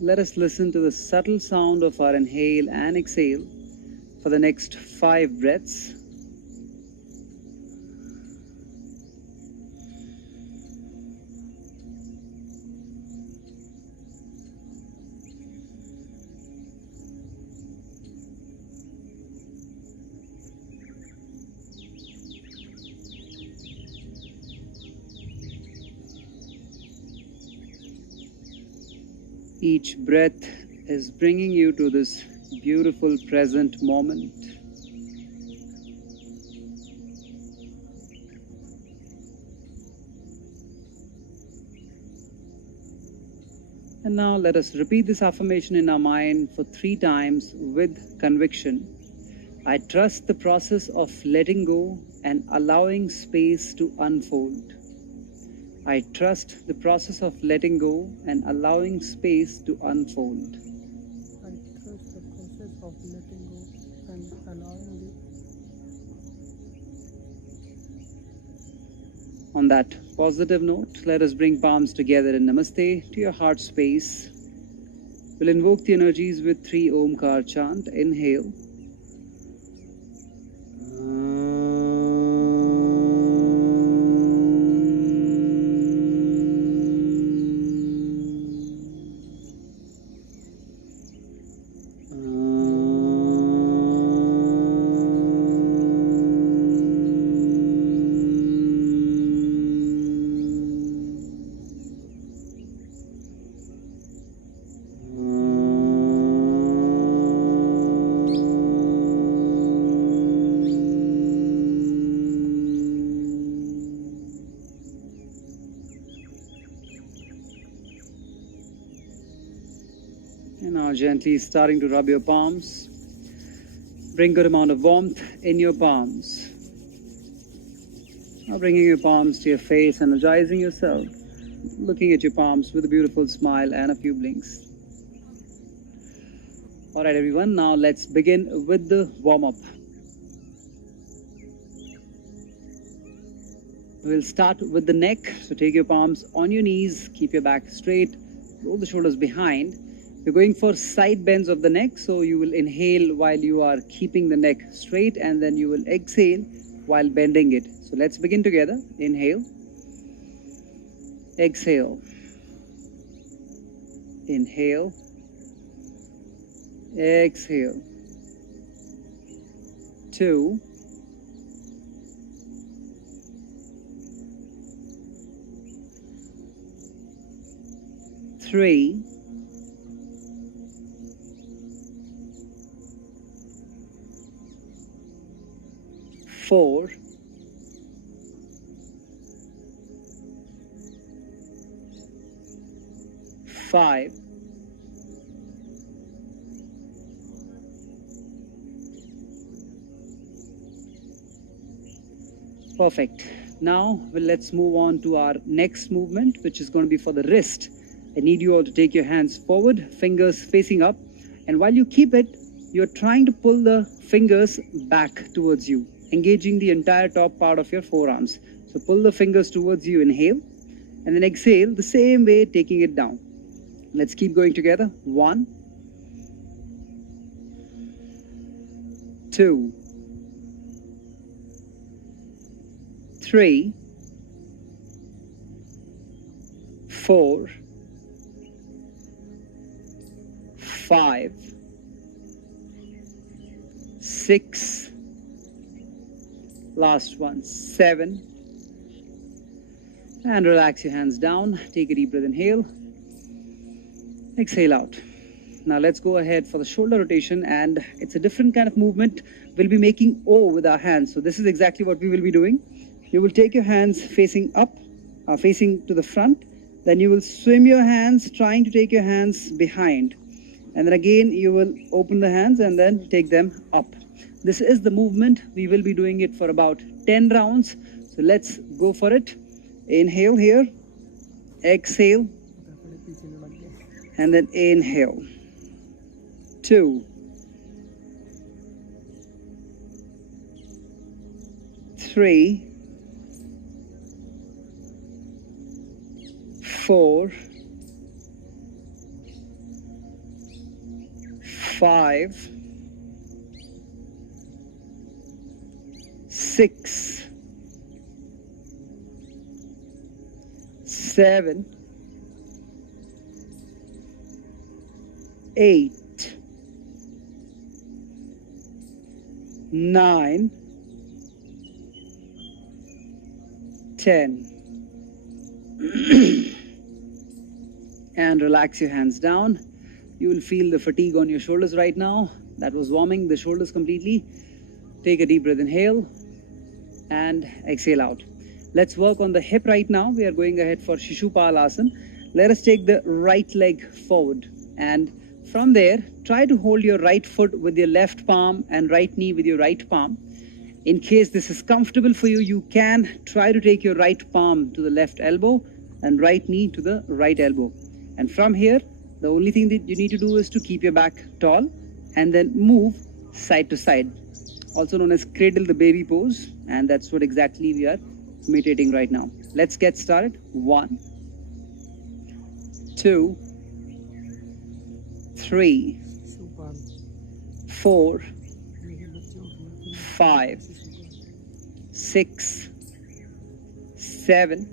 let us listen to the subtle sound of our inhale and exhale for the next 5 breaths. Each breath is bringing you to this beautiful present moment. And now let us repeat this affirmation in our mind for 3 times with conviction. I trust the process of letting go and allowing space to unfold. I trust the process of letting go and allowing space to unfold. I trust the process of letting go and allowing the. On that positive note, let us bring palms together in Namaste to your heart space. We'll invoke the energies with 3 Omkar chant. Inhale. And now gently starting to rub your palms. Bring good amount of warmth in your palms. Now bringing your palms to your face, energizing yourself. Looking at your palms with a beautiful smile and a few blinks. Alright everyone, now let's begin with the warm-up. We'll start with the neck. So take your palms on your knees, keep your back straight, roll the shoulders behind. We're going for side bends of the neck, so you will inhale while you are keeping the neck straight, and then you will exhale while bending it. So let's begin together. Inhale. Exhale. Inhale. Exhale. 2. 3. 4. 5. 'Perfect. Now let's move on to our next movement, which is going to be for the wrist. I need you all to take your hands forward, fingers facing up, and while you keep it, you're trying to pull the fingers back towards you, engaging the entire top part of your forearms. So pull the fingers towards you, inhale, and then exhale the same way, taking it down. Let's keep going together. 1, 2, 3, 4, 5, 6, last one, 7, and relax your hands down. Take a deep breath, inhale, exhale out. Now let's go ahead for the shoulder rotation, and it's a different kind of movement. We'll be making O with our hands. So this is exactly what we will be doing. You will take your hands facing up, facing to the front. Then you will swim your hands, trying to take your hands behind. And then again, you will open the hands and then take them up. This is the movement. We will be doing it for about 10 rounds. So let's go for it. Inhale here, exhale, and then inhale. 2, 3, 4, 5, 6, 7, 8, 9, 10. And relax your hands down. You will feel the fatigue on your shoulders right now. That was warming the shoulders completely. Take a deep breath, inhale and exhale out. Let's work on the hip right now. We are going ahead for Shishupal Let us take the right leg forward, and from there try to hold your right foot with your left palm and right knee with your right palm. In case this is comfortable for you, you can try to take your right palm to the left elbow and right knee to the right elbow. And from here, the only thing that you need to do is to keep your back tall and then move side to side, also known as cradle the baby pose. And that's what exactly we are imitating right now. Let's get started. 1, 2, 3, 4, 5, 6, 7,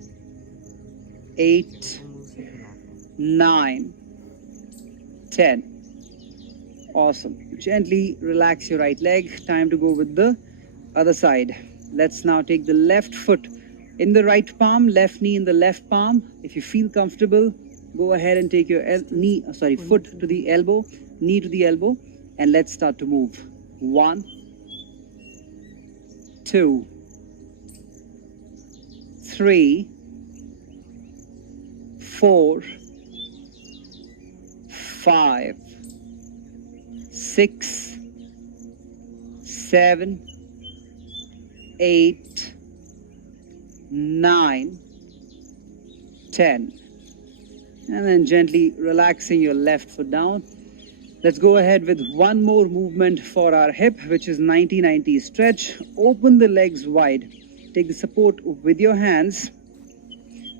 8, 9, 10. Awesome. Gently relax your right leg. Time to go with the other side. Let's now take the left foot in the right palm, left knee in the left palm. If you feel comfortable, go ahead and take your foot to the elbow, knee to the elbow, and let's start to move. 1, 2, 3, 4, 5, 6, 7, 8, 9, 10. And then gently relaxing your left foot down. Let's go ahead with one more movement for our hip, which is 90-90 stretch. Open the legs wide. Take the support with your hands.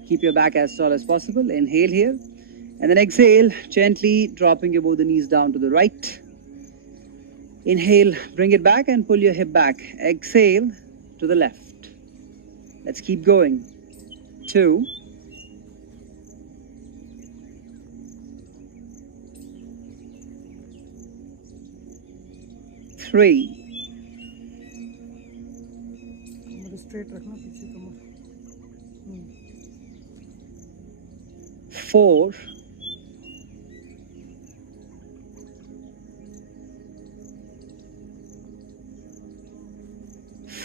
Keep your back as tall as possible. Inhale here. And then exhale, gently dropping your both the knees down to the right. Inhale, bring it back and pull your hip back. Exhale to the left. Let's keep going. 2, 3, straight रखना पीछे कमर 4,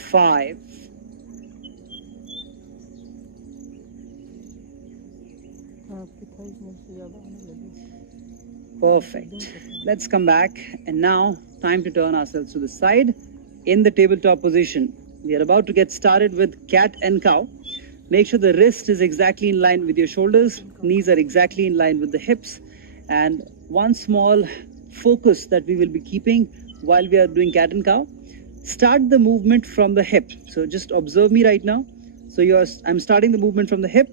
5, आपकी thighs में से ज़्यादा आने लगी perfect. Let's come back, and now time to turn ourselves to the side in the tabletop position. We are about to get started with cat and cow. Make sure the wrist is exactly in line with your shoulders, knees are exactly in line with the hips, and one small focus that we will be keeping while we are doing cat and cow. Start the movement from the hip. So just observe me right now. So I'm starting the movement from the hip,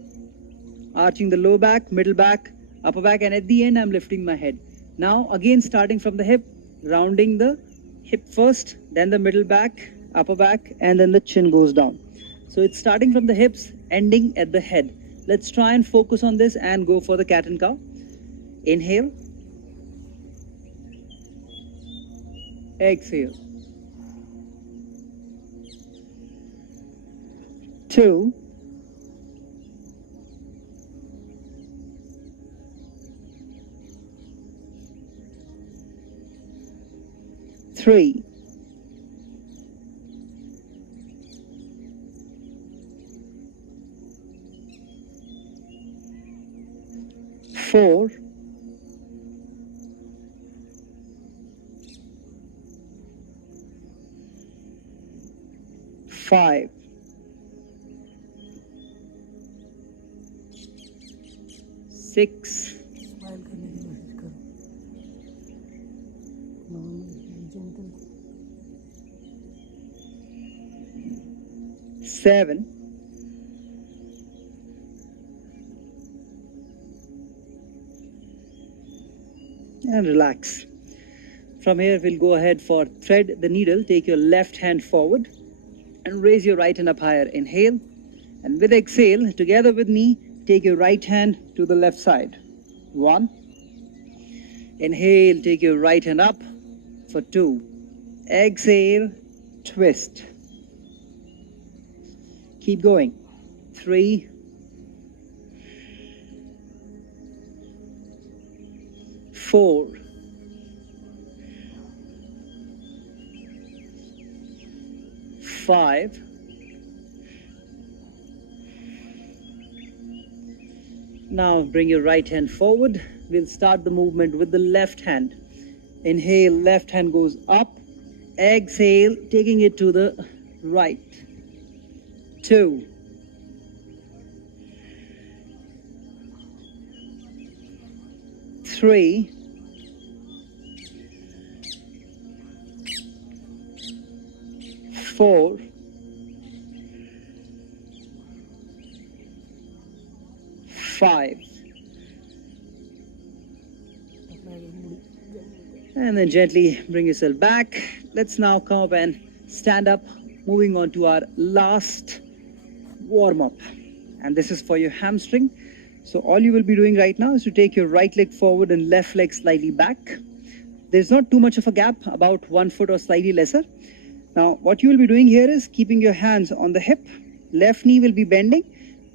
arching the low back, middle back, upper back, and at the end I'm lifting my head. Now again starting from the hip, rounding the hip first, then the middle back, upper back, and then the chin goes down. So it's starting from the hips, ending at the head. Let's try and focus on this and go for the cat and cow. Inhale. Exhale. 2, 3, 4, 5, 6, smile करने की कोशिश करो normal gentle 7, and relax. From here, we'll go ahead for thread the needle. Take your left hand forward and raise your right hand up higher. Inhale. And with exhale, together with me, take your right hand to the left side. 1. Inhale, take your right hand up for 2. Exhale, twist. Keep going. 3. 4. 5. 6. Now bring your right hand forward. We'll start the movement with the left hand. Inhale, left hand goes up. Exhale, taking it to the right. 2. 3. 4. 5. And then gently bring yourself back. Let's now come up and stand up, moving on to our last warm-up. And this is for your hamstring. So all you will be doing right now is to take your right leg forward and left leg slightly back. There's not too much of a gap, about 1 foot or slightly lesser. Now what you will be doing here is keeping your hands on the hip. Left knee will be bending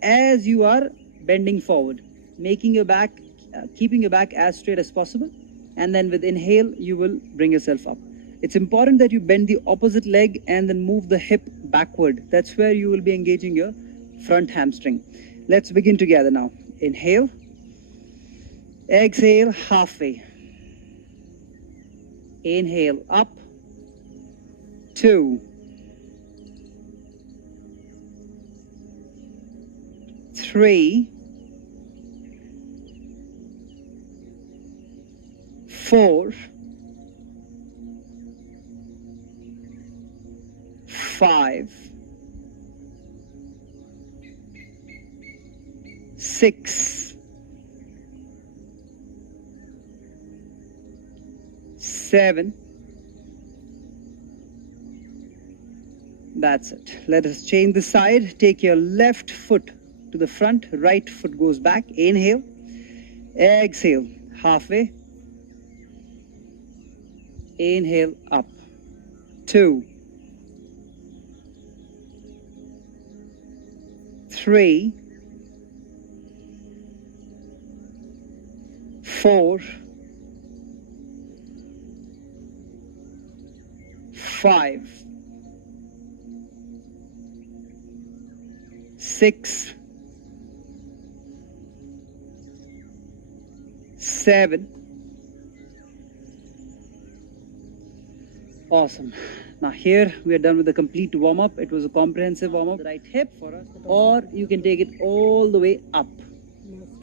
as you are bending forward, making your back, keeping your back as straight as possible. And then with inhale, you will bring yourself up. It's important that you bend the opposite leg and then move the hip backward. That's where you will be engaging your front hamstring. Let's begin together now. Inhale. Exhale, halfway. Inhale, up. 2. 3. 4. 5. 6. 7. That's it. Let us change the side. Take your left foot to the front, right foot goes back. Inhale. Exhale, halfway. Inhale, up. 2. 3. 4. 5. 6. 7. Awesome. Now here we are done with the complete warm-up. It was a comprehensive warm-up. The right hip for us, or you can take it all the way up.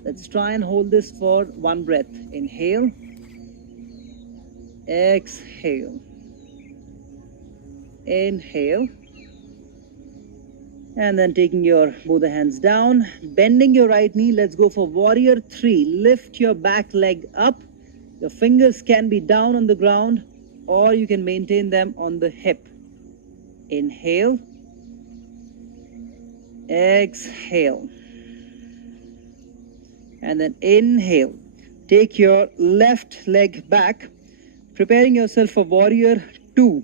Let's try and hold this for 1 breath. Inhale. Exhale. Inhale. And then taking your both the hands down, bending your right knee. Let's go for warrior 3. Lift your back leg up. Your fingers can be down on the ground, or you can maintain them on the hip. Inhale. Exhale. And then inhale. Take your left leg back, preparing yourself for warrior 2.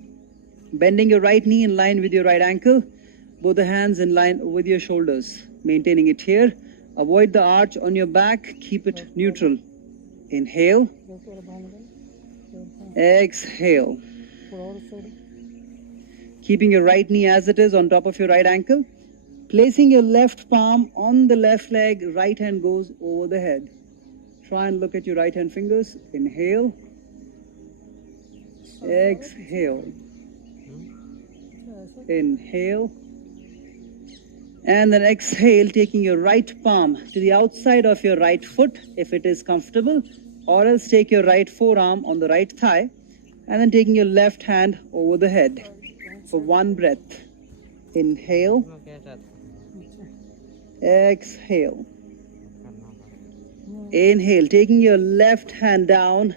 Bending your right knee in line with your right ankle, both the hands in line with your shoulders, maintaining it here. Avoid the arch on your back, keep it neutral. Inhale. Exhale. Keeping your right knee as it is on top of your right ankle. Placing your left palm on the left leg, right hand goes over the head. Try and look at your right hand fingers. Inhale. Exhale. Inhale. And then exhale, taking your right palm to the outside of your right foot if it is comfortable, or else take your right forearm on the right thigh and then taking your left hand over the head for 1 breath. Inhale. Exhale. Inhale, taking your left hand down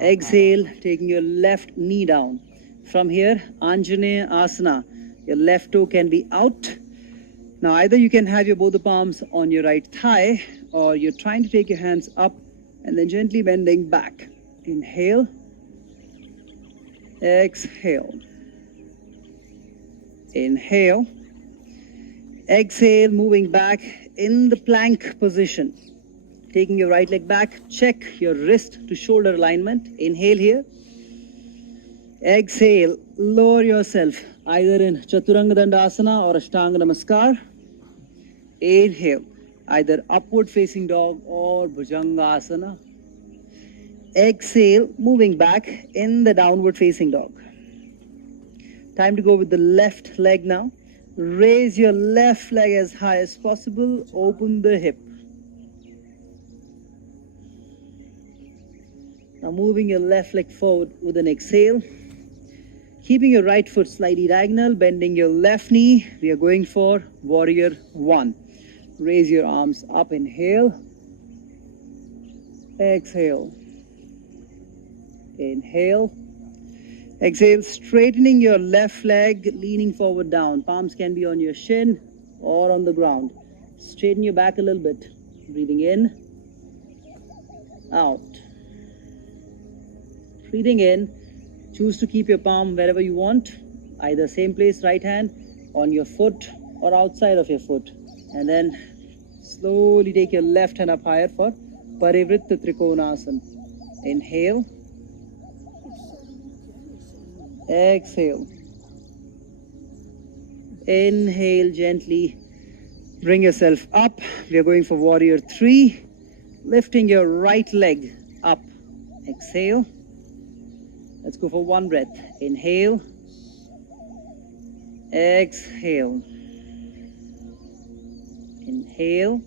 Exhale, taking your left knee down. From here, Anjaneya Asana. Your left toe can be out. Now, either you can have your both the palms on your right thigh, or you're trying to take your hands up and then gently bending back. Inhale. Exhale. Inhale. Exhale, moving back in the plank position. Taking your right leg back, check your wrist to shoulder alignment. Inhale here. Exhale, lower yourself either in Chaturanga Dandasana or Ashtanga Namaskar. Inhale, either upward facing dog or Bhujangasana. Exhale, moving back in the downward facing dog. Time to go with the left leg now. Raise your left leg as high as possible. Open the hip. Now moving your left leg forward with an exhale. Keeping your right foot slightly diagonal, bending your left knee. We are going for Warrior 1. Raise your arms up. Inhale. Exhale. Inhale. Exhale, straightening your left leg, leaning forward down. Palms can be on your shin or on the ground. Straighten your back a little bit. Breathing in. Out. Breathing in. Choose to keep your palm wherever you want. Either same place, right hand, on your foot or outside of your foot. And then slowly take your left hand up higher for Parivritta Trikonasana. Inhale. Exhale. Inhale gently. Bring yourself up. We are going for Warrior 3. Lifting your right leg up. Exhale. Let's go for one breath. Inhale. Exhale. Inhale.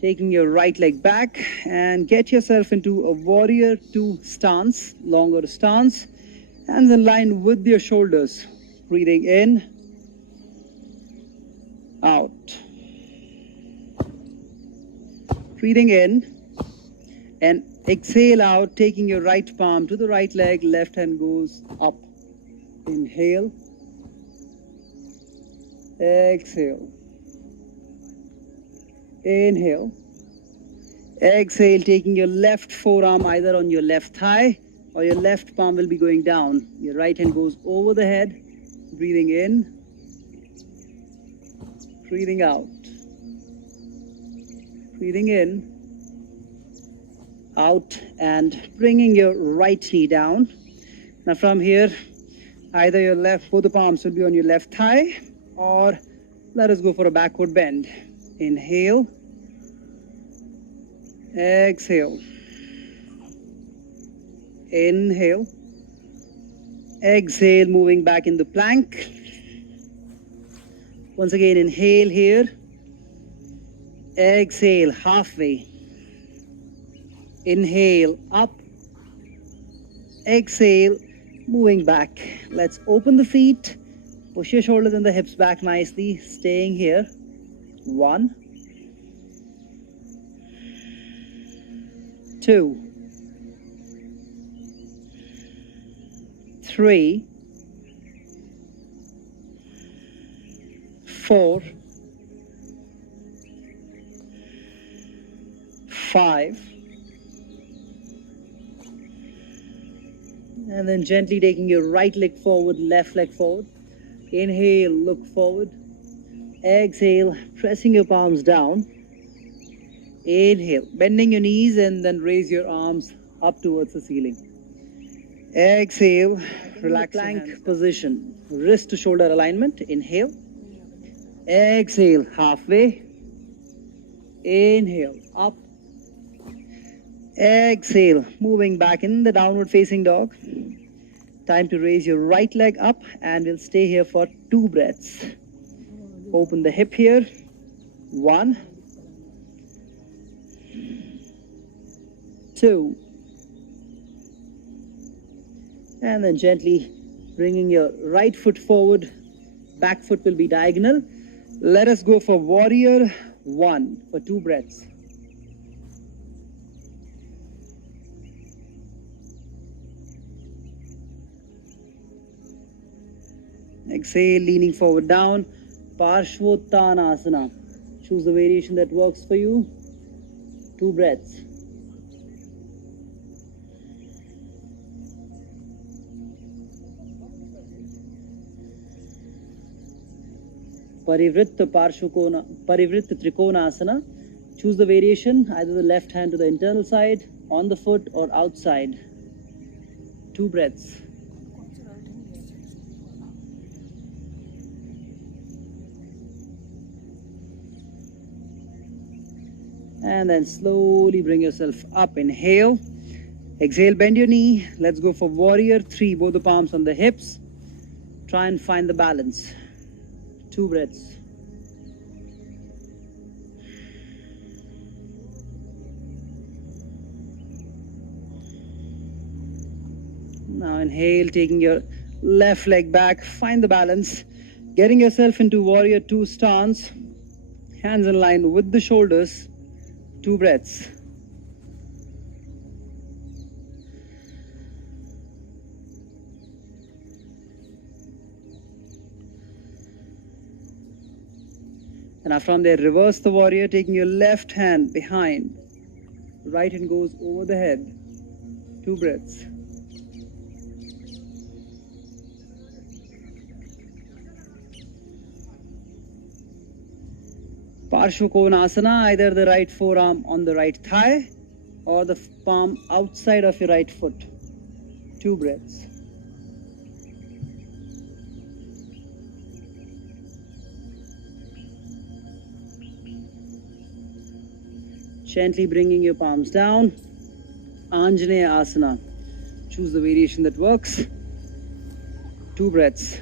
Taking your right leg back and get yourself into a Warrior 2 stance, longer stance. Hands in line with your shoulders. Breathing in. Out. Breathing in. And exhale out, taking your right palm to the right leg, left hand goes up. Inhale. Exhale. Inhale. Exhale, taking your left forearm either on your left thigh or your left palm will be going down. Your right hand goes over the head. Breathing in. Breathing out. Breathing in. Out and bringing your right knee down. Now from here, either your left, both the palms will be on your left thigh, or let us go for a backward bend. Inhale. Exhale. Inhale. Exhale, moving back in the plank. Once again, inhale here. Exhale, halfway. Inhale, up. Exhale, moving back. Let's open the feet. Push your shoulders and the hips back nicely. Staying here. 1, 2, 3, 4, 5, and then gently taking your right leg forward, left leg forward. Inhale, look forward. Exhale, pressing your palms down. Inhale, bending your knees and then raise your arms up towards the ceiling. Exhale, relax plank position. Wrist to shoulder alignment. Inhale. Exhale, halfway. Inhale, up. Exhale, moving back in the downward facing dog. Time to raise your right leg up and we'll stay here for 2 breaths. Open the hip here. 1, 2, and then gently bringing your right foot forward. Back foot will be diagonal. Let us go for Warrior 1 for 2 breaths. Exhale, leaning forward down. Parshvottanasana. Choose the variation that works for you. 2 breaths. Parivritta Trikonasana. Choose the variation, either the left hand to the internal side, on the foot, or outside. 2 breaths. And then slowly bring yourself up. Inhale. Exhale, bend your knee. Let's go for warrior 3. Both the palms on the hips. Try and find the balance. 2 breaths. Now inhale, taking your left leg back. Find the balance. Getting yourself into warrior 2 stance. Hands in line with the shoulders. 2 breaths. And now from there, reverse the warrior, taking your left hand behind. Right hand goes over the head. 2 breaths. Parshvakonasana, either the right forearm on the right thigh or the palm outside of your right foot. 2 breaths. Gently bringing your palms down. Anjaneya Asana. Choose the variation that works. 2 breaths.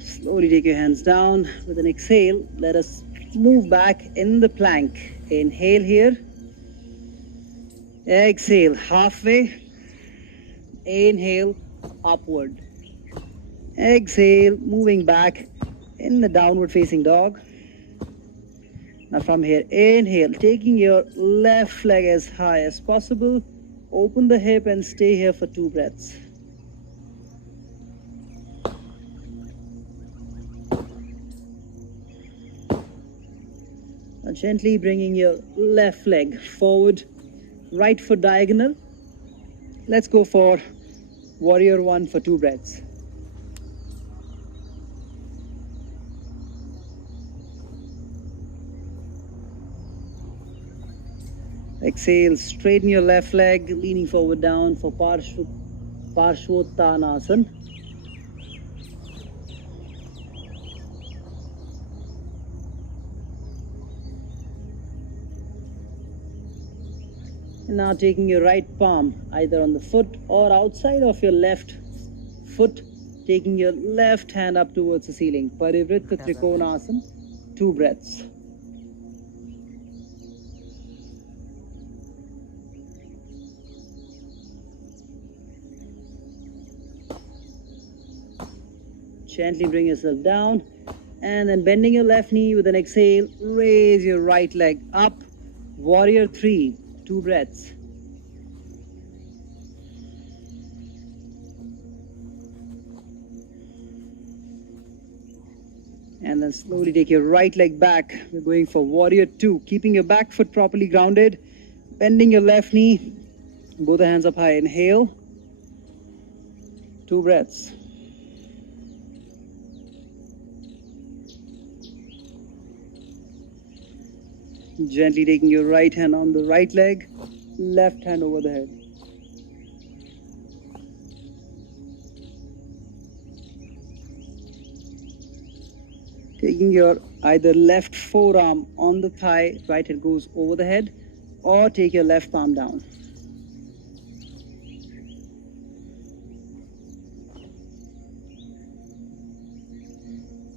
Slowly take your hands down. With an exhale, let us move back in the plank. Inhale here. Exhale, halfway. Inhale, upward. Exhale, moving back in the downward facing dog. Now from here, inhale, taking your left leg as high as possible. Open the hip and stay here for 2 breaths. Now gently bringing your left leg forward, right foot diagonal. Let's go for warrior 1 for 2 breaths. Exhale, straighten your left leg, leaning forward down for Parshvottanasana. And now taking your right palm either on the foot or outside of your left foot, taking your left hand up towards the ceiling. Parivritta Trikonasana, 2 breaths. Gently bring yourself down and then bending your left knee with an exhale, raise your right leg up. Warrior 3, 2 breaths. And then slowly take your right leg back. We're going for warrior 2, keeping your back foot properly grounded, bending your left knee, both the hands up high. Inhale, 2 breaths. Gently taking your right hand on the right leg, left hand over the head. Taking your either left forearm on the thigh, right hand goes over the head, or take your left palm down.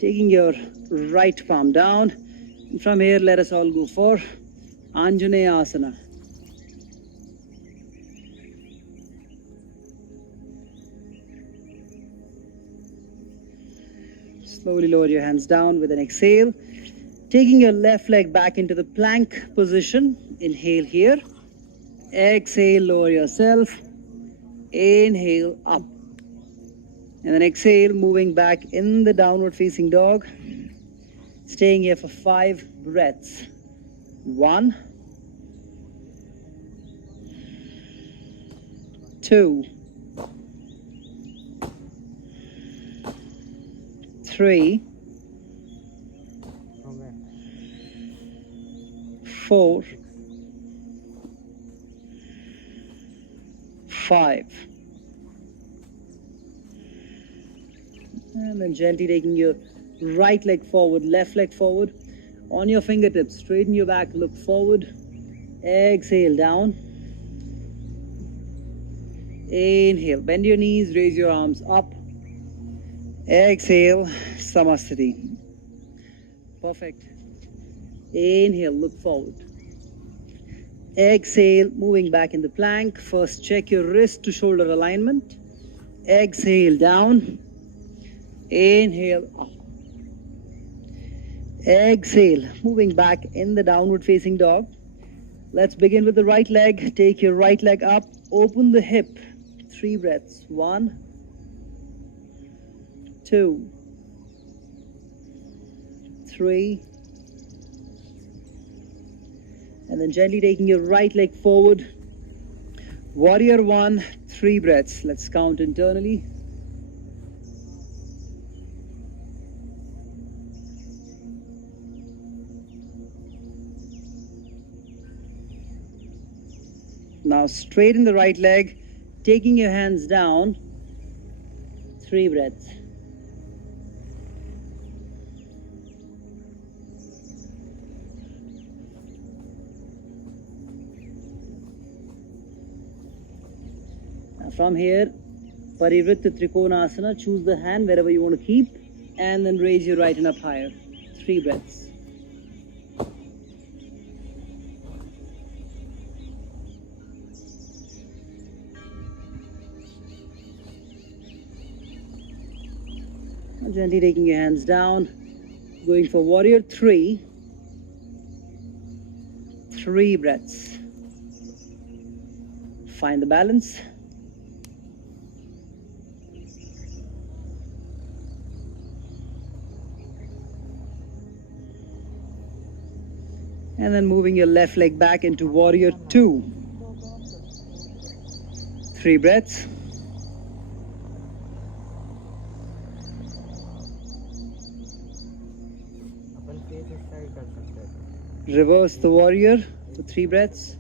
Taking your right palm down. And from here, let us all go for Anjaneya Asana. Slowly lower your hands down with an exhale. Taking your left leg back into the plank position. Inhale here. Exhale, lower yourself. Inhale, up. And then exhale, moving back in the downward facing dog. Staying here for 5 breaths. 1, 2, 3, 4, 5. And then gently taking your right leg forward, left leg forward. On your fingertips, straighten your back, look forward. Exhale, down. Inhale, bend your knees, raise your arms up. Exhale, Samasthiti. Perfect. Inhale, look forward. Exhale, moving back in the plank. First, check your wrist to shoulder alignment. Exhale, down. Inhale, up. Exhale, moving back in the downward facing dog. Let's begin with the right leg. Take your right leg up, open the hip. 3 breaths. 1, 2, 3. And then gently taking your right leg forward. Warrior 1, 3 breaths. Let's count internally. Now straighten the right leg, taking your hands down. 3 breaths. Now from here, Parivritta Trikonasana, choose the hand wherever you want to keep, and then raise your right hand up higher. 3 breaths. Gently taking your hands down, going for warrior 3. 3 breaths. Find the balance. And then moving your left leg back into warrior 2. 3 breaths. Reverse the warrior for 3 breaths.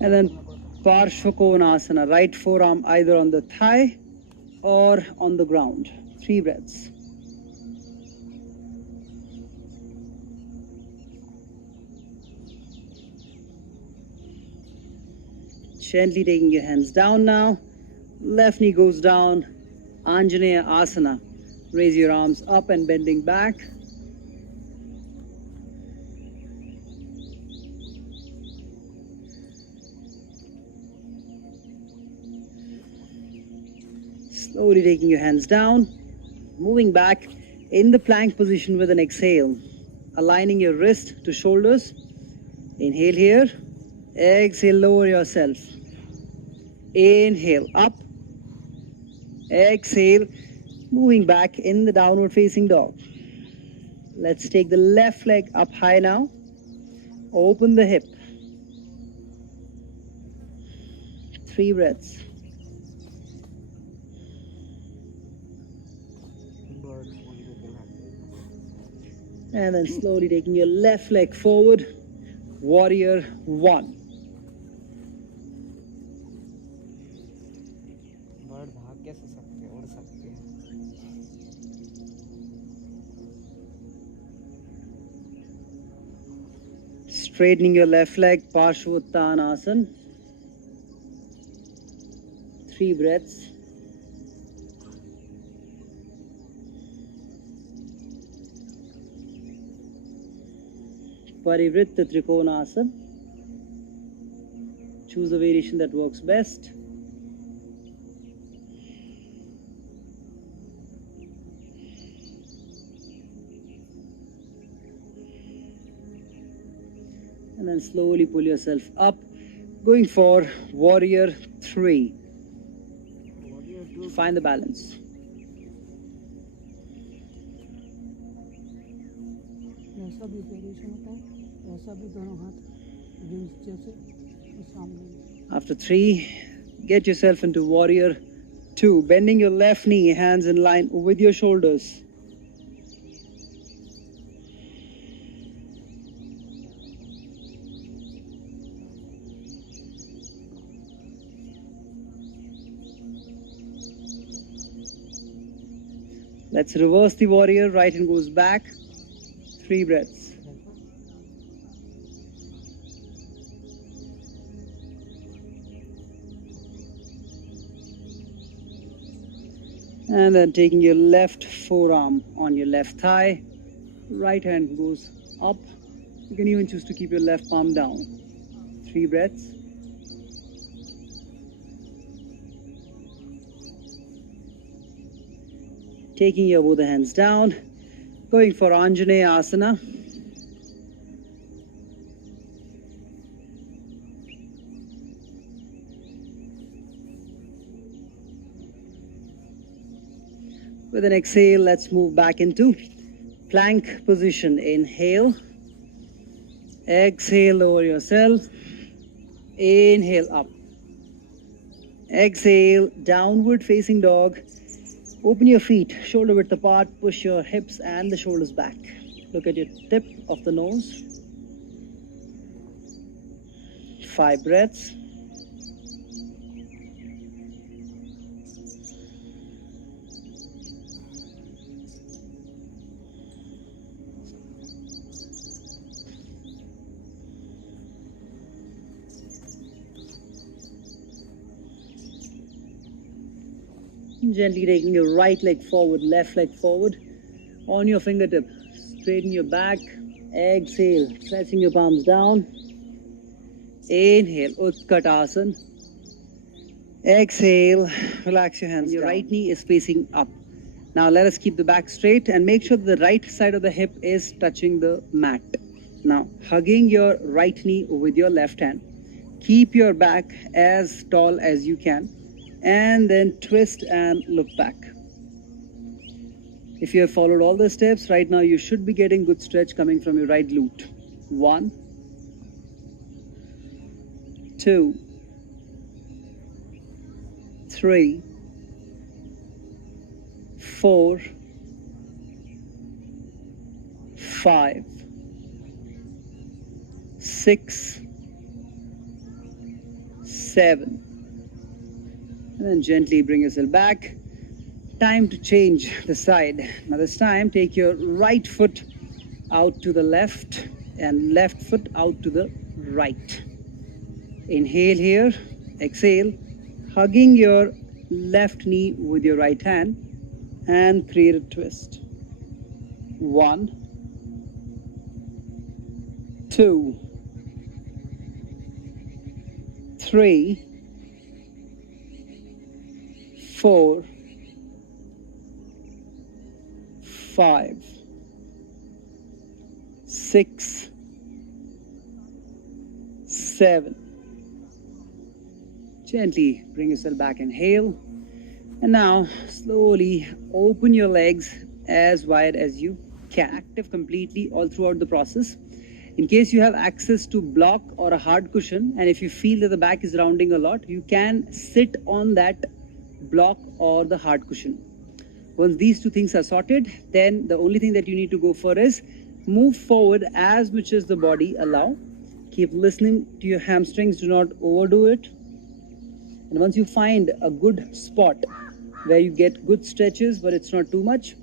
And then Parshvakonasana, right forearm either on the thigh or on the ground. 3 breaths. Gently taking your hands down now. Left knee goes down. Anjaneya Asana. Raise your arms up and bending back. Slowly taking your hands down. Moving back in the plank position with an exhale. Aligning your wrist to shoulders. Inhale here. Exhale, lower yourself. Inhale, up. Exhale, moving back in the downward facing dog. Let's take the left leg up high now. Open the hip. 3 breaths. And then slowly taking your left leg forward. Warrior 1. Straightening your left leg, Parshvottanasana. 3 breaths. Parivritta Trikonasana. Choose a variation that works best. And then slowly pull yourself up, going for warrior 3. Find the balance. ऐसा भी variation होता है, ऐसा भी दोनों हाथ wings जैसे सामने. After 3, get yourself into warrior 2, bending your left knee, hands in line with your shoulders. Let's reverse the warrior. Right hand goes back. 3 breaths. And then taking your left forearm on your left thigh. Right hand goes up. You can even choose to keep your left palm down. 3 breaths. Taking your both hands down, going for Anjaneya Asana. With an exhale, let's move back into plank position. Inhale, exhale, lower yourself, inhale up, exhale, downward facing dog. Open your feet, shoulder width apart, push your hips and the shoulders back. Look at your tip of the nose. 5 breaths. Gently taking your right leg forward, left leg forward. On your fingertip, straighten your back. Exhale, stretching your palms down. Inhale, Utkatasana. Exhale, relax your hands. Your right knee is facing up. Now let us keep the back straight and make sure the right side of the hip is touching the mat. Now, hugging your right knee with your left hand. Keep your back as tall as you can. And then twist and look back. If you have followed all the steps, right now you should be getting good stretch coming from your right glute. 1, 2, 3, 4, 5, 6, 7. And then gently bring yourself back. Time to change the side. Now this time, take your right foot out to the left and left foot out to the right. Inhale here, exhale, hugging your left knee with your right hand and create a twist. 1, 2, 3, 4, 5, 6, 7. Gently bring yourself back, inhale. And now slowly open your legs as wide as you can. Active completely all throughout the process. In case you have access to block or a hard cushion, and if you feel that the back is rounding a lot, you can sit on that block or the hard cushion. Once these two things are sorted, then the only thing that you need to go for is move forward as much as the body allow. Keep listening to your hamstrings, do not overdo it. And once you find a good spot where you get good stretches but it's not too much,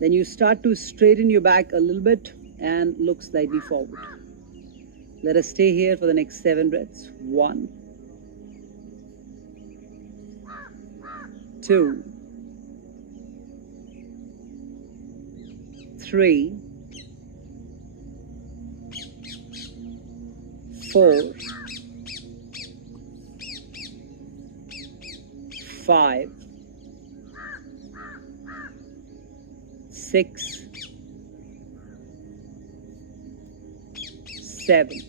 then you start to straighten your back a little bit and look slightly forward. Let us stay here for the next 7 breaths. 1, 2, 3, 4, 5, 6, 7.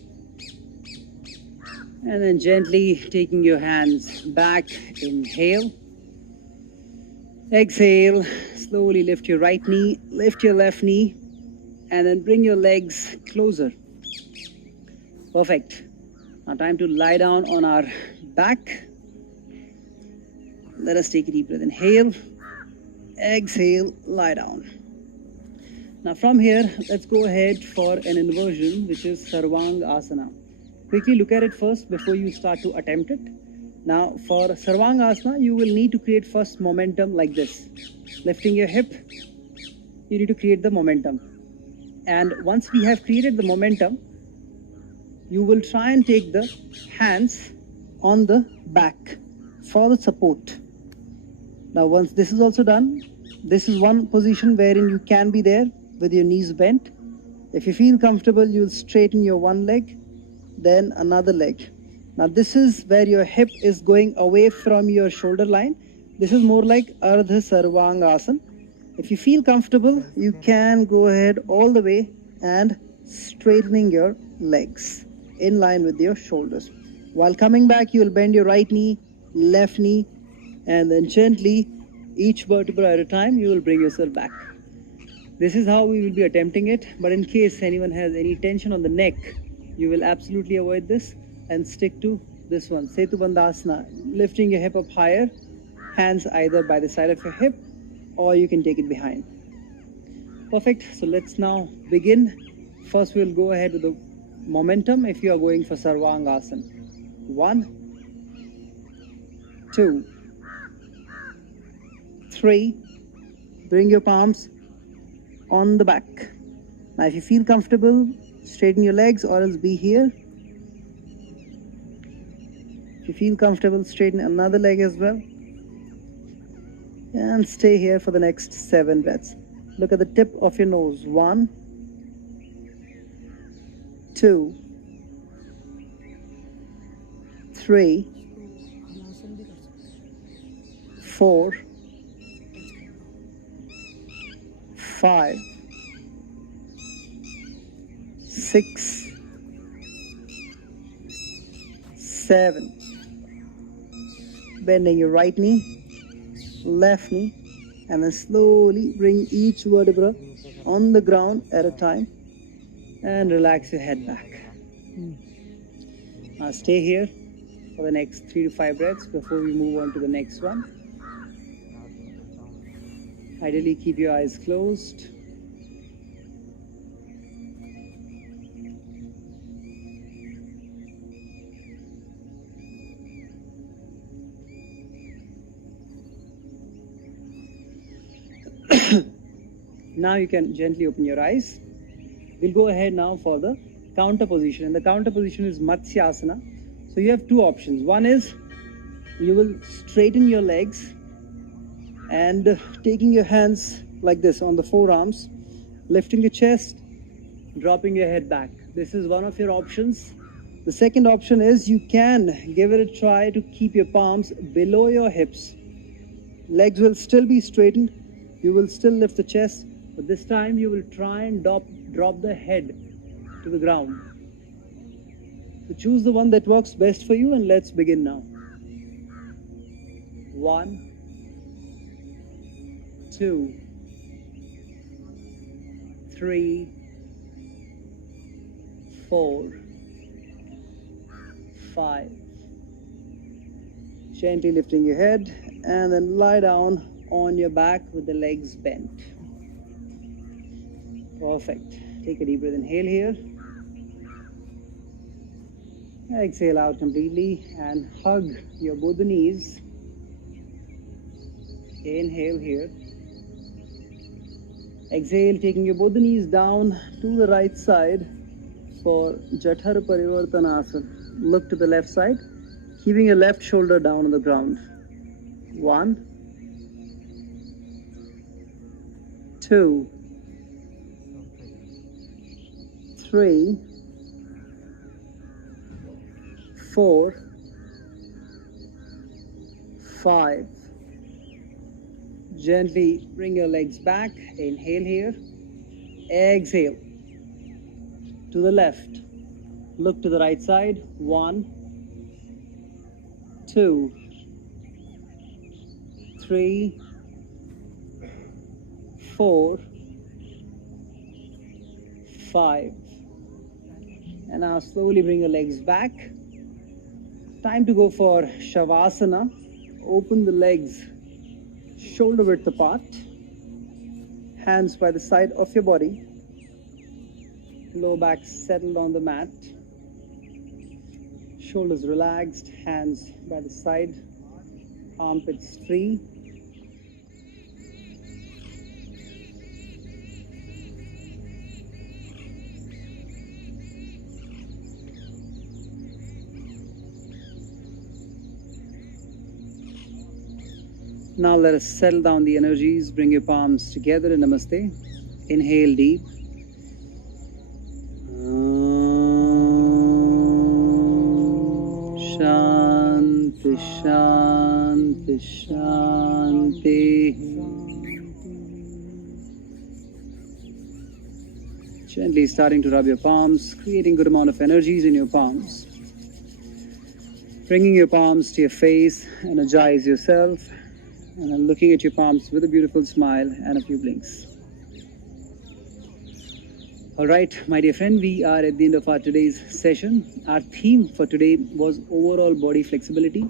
And then gently taking your hands back, inhale. Exhale, slowly lift your right knee, lift your left knee, and then bring your legs closer. Perfect. Now time to lie down on our back. Let us take a deep breath. Inhale, exhale, lie down. Now from here, let's go ahead for an inversion, which is Sarvang Asana. Quickly look at it first before you start to attempt it. Now for Sarvang Asana, you will need to create first momentum like this. Lifting your hip, you need to create the momentum. And once we have created the momentum, you will try and take the hands on the back for the support. Now once this is also done, this is one position wherein you can be there with your knees bent. If you feel comfortable, you'll straighten your one leg, then another leg. Now this is where your hip is going away from your shoulder line. This is more like Ardha Sarvang Asana. If you feel comfortable, you can go ahead all the way and straightening your legs in line with your shoulders. While coming back, you will bend your right knee, left knee, and then gently, each vertebra at a time, you will bring yourself back. This is how we will be attempting it, but in case anyone has any tension on the neck, you will absolutely avoid this and stick to this one, Setu Bandhasana, lifting your hip up higher, hands either by the side of your hip or you can take it behind. Perfect. So let's now begin. First, we'll go ahead with the momentum if you are going for Sarvang Asana. 1, 2, 3. Bring your palms on the back. Now, if you feel comfortable, straighten your legs or else be here. If you feel comfortable, straighten another leg as well. And stay here for the next 7 breaths. Look at the tip of your nose. 1, 2, 3, 4, 5, 6, 7. Bending your right knee, left knee, and then slowly bring each vertebra on the ground at a time and relax your head back. Now stay here for the next 3 to 5 breaths before we move on to the next one. Ideally, keep your eyes closed. Now you can gently open your eyes. We'll go ahead now for the counter position. And the counter position is Matsyasana. So you have 2 options. One is you will straighten your legs and taking your hands like this on the forearms, lifting the chest, dropping your head back. This is one of your options. The second option is you can give it a try to keep your palms below your hips. Legs will still be straightened. You will still lift the chest, but this time you will try and drop the head to the ground. So choose the one that works best for you and let's begin now. 1, 2, 3, 4, 5. Gently lifting your head and then lie down on your back with the legs bent. Perfect. Take a deep breath. Inhale here. Exhale out completely and hug your both the knees. Inhale here. Exhale, taking your both the knees down to the right side for Jathar Parivartanasana. Look to the left side, keeping your left shoulder down on the ground. 1, 2, 3, 4, 5, Gently bring your legs back. Inhale here. Exhale. To the left. Look to the right side. 1, 2, 3, 4, 5. And now slowly bring your legs back. Time to go for Shavasana. Open the legs shoulder width apart. Hands by the side of your body. Lower back settled on the mat. Shoulders relaxed, hands by the side, armpits free. Now let us settle down the energies. Bring your palms together in Namaste. Inhale deep. Shanti, Shanti, Shanti. Gently starting to rub your palms, creating good amount of energies in your palms. Bringing your palms to your face, energize yourself. And I'm looking at your palms with a beautiful smile and a few blinks. All right, my dear friend, we are at the end of our today's session. Our theme for today was overall body flexibility.